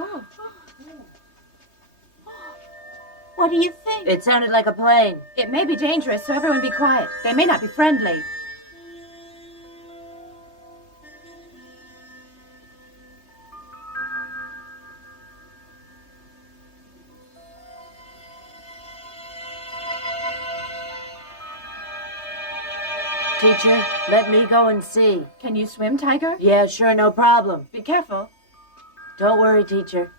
Oh. What do you think? It sounded like a plane. It may be dangerous, so everyone be quiet. They may not be friendly. Teacher, let me go and see. Can you swim, Tiger? Yeah, sure, no problem. Be careful. Don't worry, teacher.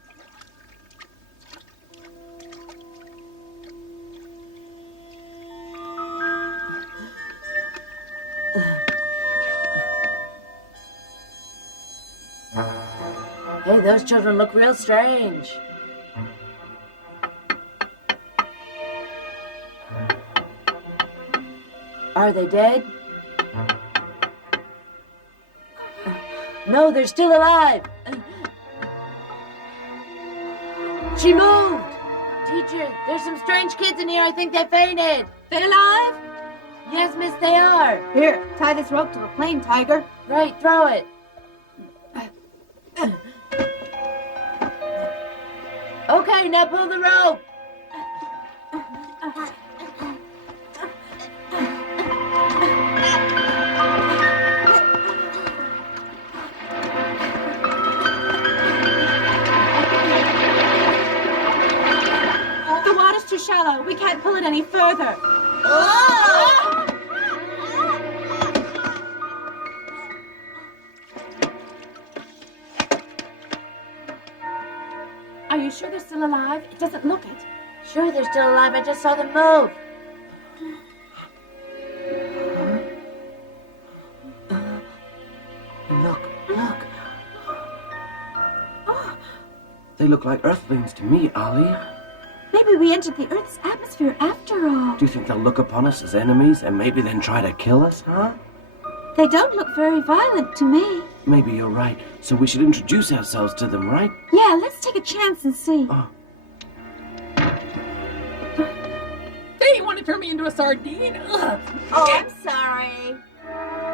Hey, those children look real strange. Are they dead? No, they're still alive. She moved. Teacher, there's some strange kids in here. I think they fainted. They alive? Yes, miss, they are. Here, tie this rope to the plane, Tiger. Right, throw it. Okay, now pull the rope. The water's too shallow. We can't pull it any further. Are you sure they're still alive? It doesn't look it. Sure, they're still alive. I just saw them move. Look. They look like Earthlings to me, Ollie. Maybe we entered the Earth's atmosphere after all. Do you think they'll look upon us as enemies and maybe then try to kill us, huh? They don't look very violent to me. Maybe you're right. So we should introduce ourselves to them, right? Yeah, let's take a chance and see. They want to turn me into a sardine? Ugh. Oh, I'm sorry.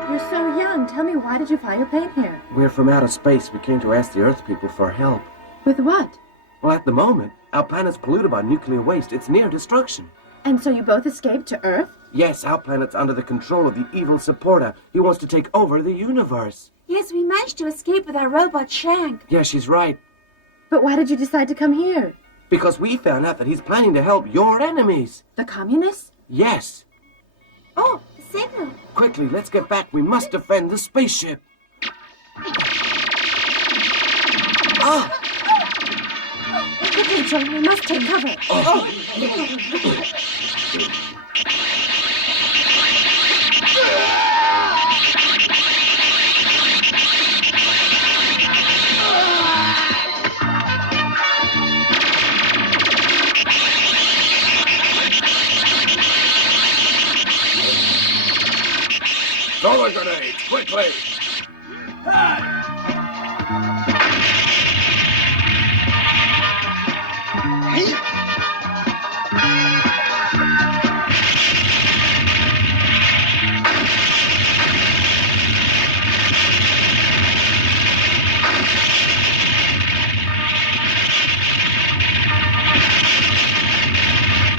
You're so young. Tell me, why did you fly your plane here? We're from outer space. We came to ask the Earth people for help. With what? Well, at the moment, our planet's polluted by nuclear waste. It's near destruction. And so you both escaped to Earth? Yes, our planet's under the control of the evil supporter. He wants to take over the universe. Yes, we managed to escape with our robot Shank. Yeah, she's right. But why did you decide to come here? Because we found out that he's planning to help your enemies. The communists? Yes. Oh, the signal. Quickly, let's get back. We must defend the spaceship. Ah! Quickly, children, we must take cover. Throw the grenades, quickly!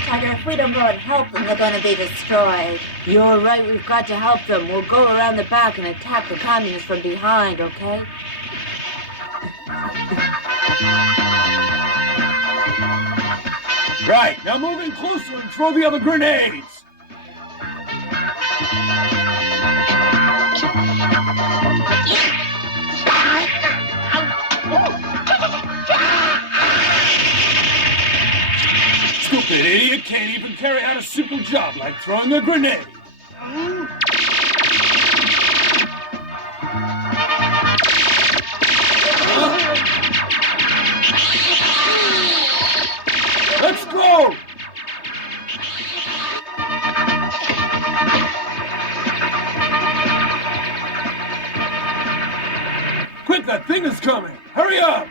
Tiger, if we don't go and help them, they're going to be destroyed. You're right. We've got to help them. We'll go around the back and attack the communists from behind, okay? Right, now move in closer and throw the other grenades! Stupid idiot can't even carry out a simple job like throwing a grenade. Let's go! Quick, that thing is coming! Hurry up!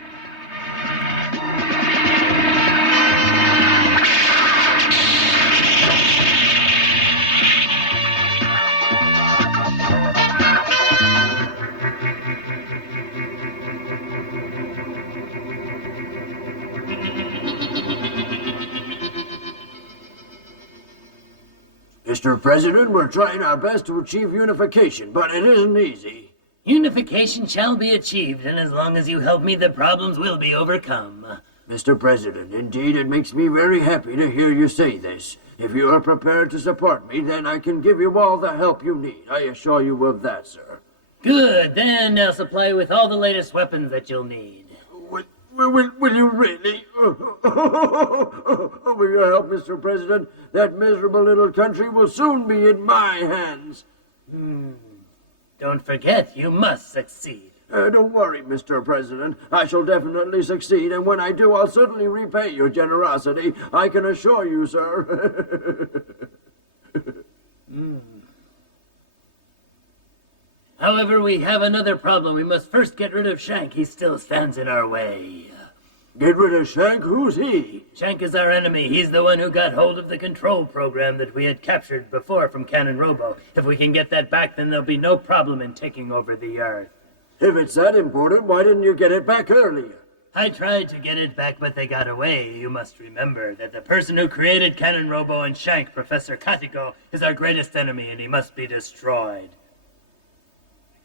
Mr. President, we're trying our best to achieve unification, but it isn't easy. Unification shall be achieved, and as long as you help me, the problems will be overcome. Mr. President, indeed it makes me very happy to hear you say this. If you are prepared to support me, then I can give you all the help you need. I assure you of that, sir. Good, then I'll supply you with all the latest weapons that you'll need. Will you really? Will you help, Mr. President? That miserable little country will soon be in my hands. Don't forget, you must succeed. Don't worry, Mr. President. I shall definitely succeed, and when I do, I'll certainly repay your generosity. I can assure you, sir. However, we have another problem. We must first get rid of Shank. He still stands in our way. Get rid of Shank? Who's he? Shank is our enemy. He's the one who got hold of the control program that we had captured before from Cannon Robo. If we can get that back, then there'll be no problem in taking over the Earth. If it's that important, why didn't you get it back earlier? I tried to get it back, but they got away. You must remember that the person who created Cannon Robo and Shank, Professor Katiko, is our greatest enemy, and he must be destroyed.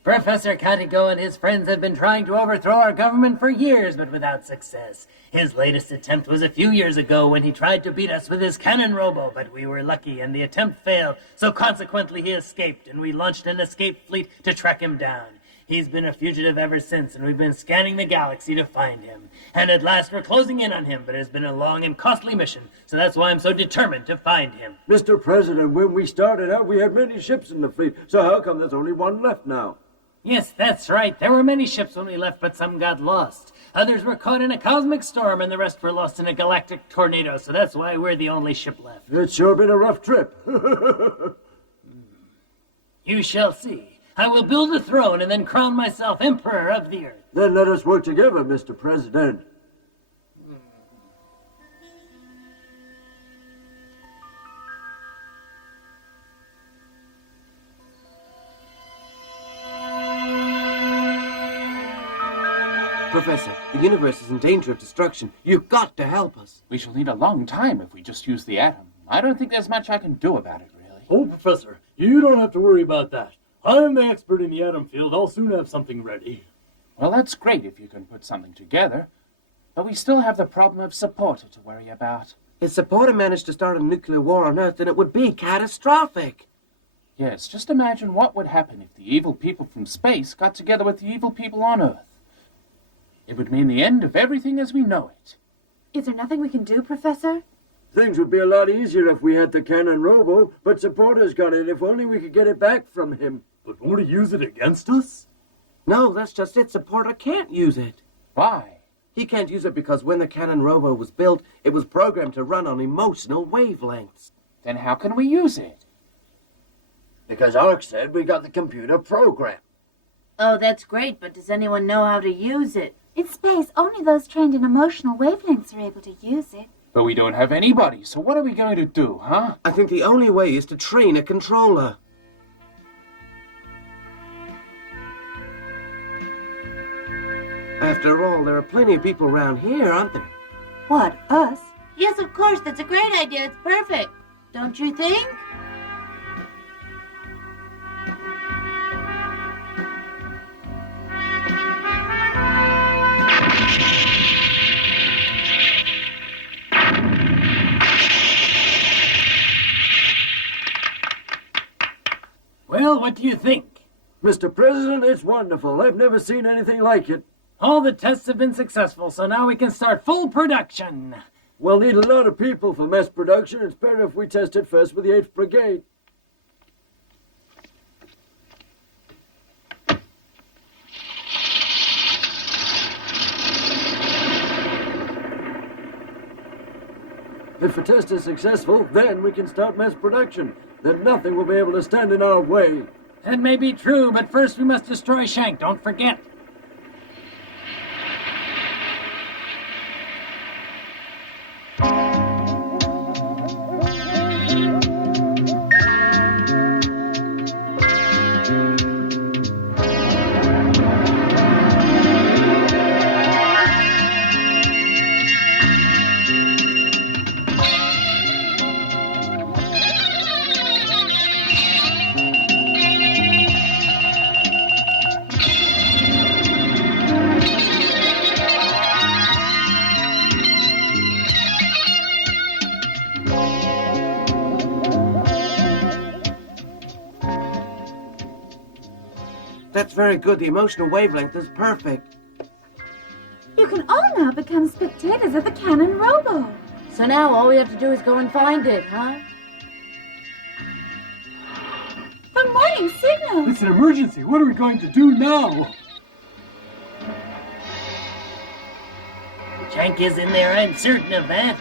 Professor Katiko and his friends have been trying to overthrow our government for years, but without success. His latest attempt was a few years ago when he tried to beat us with his Cannon Robo, but we were lucky and the attempt failed, so consequently he escaped, and we launched an escape fleet to track him down. He's been a fugitive ever since, and we've been scanning the galaxy to find him. And at last we're closing in on him, but it has been a long and costly mission, so that's why I'm so determined to find him. Mr. President, when we started out, we had many ships in the fleet, so how come there's only one left now? Yes, that's right. There were many ships when we left, but some got lost. Others were caught in a cosmic storm, and the rest were lost in a galactic tornado, so that's why we're the only ship left. It's sure been a rough trip. You shall see. I will build a throne and then crown myself Emperor of the Earth. Then let us work together, Mr. President. Professor, the universe is in danger of destruction. You've got to help us. We shall need a long time if we just use the atom. I don't think there's much I can do about it, really. Oh, Professor, you don't have to worry about that. I'm the expert in the atom field. I'll soon have something ready. Well, that's great if you can put something together. But we still have the problem of Supporter to worry about. If Supporter managed to start a nuclear war on Earth, then it would be catastrophic. Yes, just imagine what would happen if the evil people from space got together with the evil people on Earth. It would mean the end of everything as we know it. Is there nothing we can do, Professor? Things would be a lot easier if we had the Cannon Robo, but Supporter's got it. If only we could get it back from him. But won't he use it against us? No, that's just it. Supporter can't use it. Why? He can't use it because when the Cannon Robo was built, it was programmed to run on emotional wavelengths. Then how can we use it? Because Ark said we got the computer program. Oh, that's great, but does anyone know how to use it? In space, only those trained in emotional wavelengths are able to use it. But we don't have anybody, so what are we going to do, huh? I think the only way is to train a controller. After all, there are plenty of people around here, aren't there? What, us? Yes, of course, that's a great idea. It's perfect. Don't you think? Well, what do you think? Mr. President, it's wonderful. I've never seen anything like it. All the tests have been successful, so now we can start full production. We'll need a lot of people for mass production. It's better if we test it first with the 8th Brigade. If the test is successful, then we can start mass production. Then nothing will be able to stand in our way. That may be true, but first we must destroy Shank, don't forget. that's very good. The emotional wavelength is perfect. You can all now become spectators of the Cannon Robo. So now all we have to do is go and find it, huh? The morning signal. It's an emergency. What are we going to do now? Jank is in there, I'm certain of that.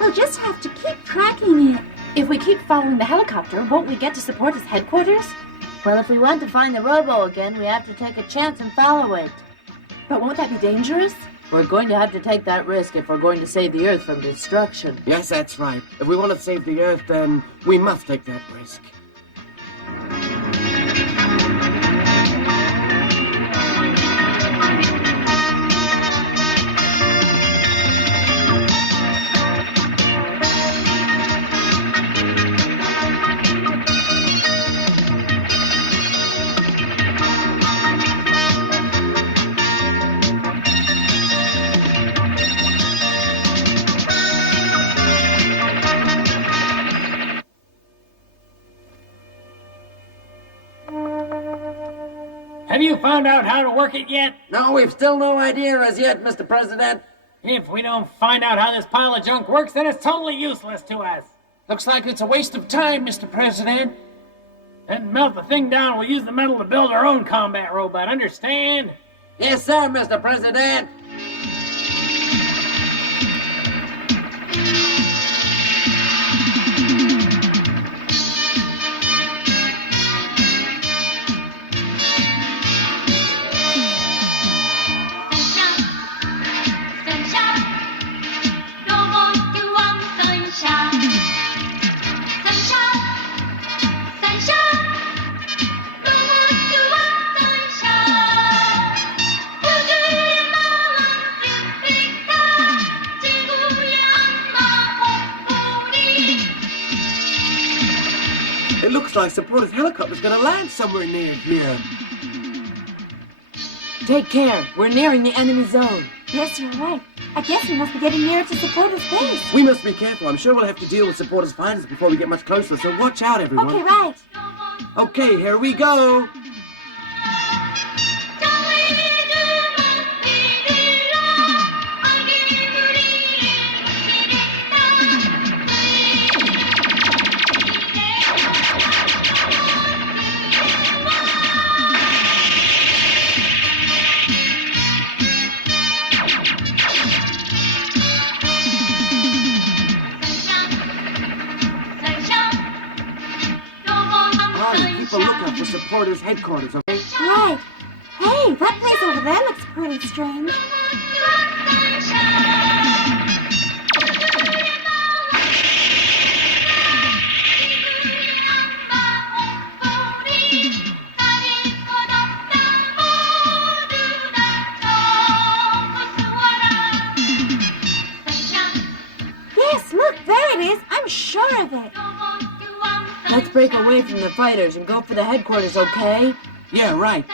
We'll just have to keep tracking it. If we keep following the helicopter, won't we get to support his headquarters? Well, if we want to find the robo again, we have to take a chance and follow it. But won't that be dangerous? We're going to have to take that risk if we're going to save the Earth from destruction. Yes, that's right. If we want to save the Earth, then we must take that risk. Have you found out how to work it yet? No, we've still no idea as yet, Mr. President. If we don't find out how this pile of junk works, then it's totally useless to us. Looks like it's a waste of time, Mr. President. And melt the thing down, we'll use the metal to build our own combat robot, understand? Yes, sir, Mr. President. It looks like supporter's helicopter's gonna land somewhere near here. Take care. We're nearing the enemy zone. Yes, you're right. I guess we must be getting nearer to supporter's base. We must be careful. I'm sure we'll have to deal with supporters' fighters before we get much closer, so watch out, everyone. Okay, right. Okay, here we go. Keep a lookout for supporters' headquarters, okay? Right. Hey, that place over there looks pretty strange. Yes, look, there it is. I'm sure of it. Let's break away from the fighters and go for the headquarters, okay? Yeah, right.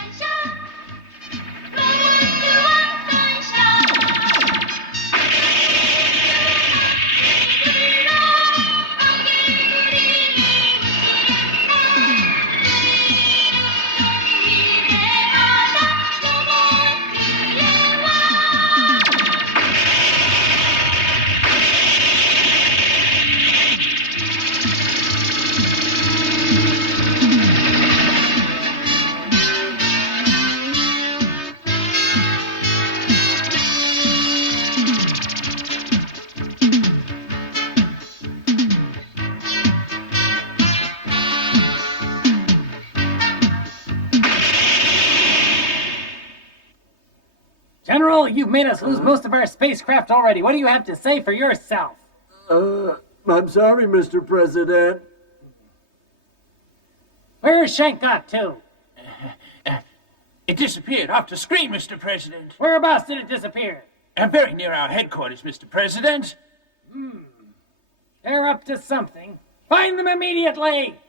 General, you've made us lose most of our spacecraft already. What do you have to say for yourself? I'm sorry, Mr. President. Where's Shank got to? It disappeared off the screen, Mr. President. Whereabouts did it disappear? Very near our headquarters, Mr. President. They're up to something. Find them immediately!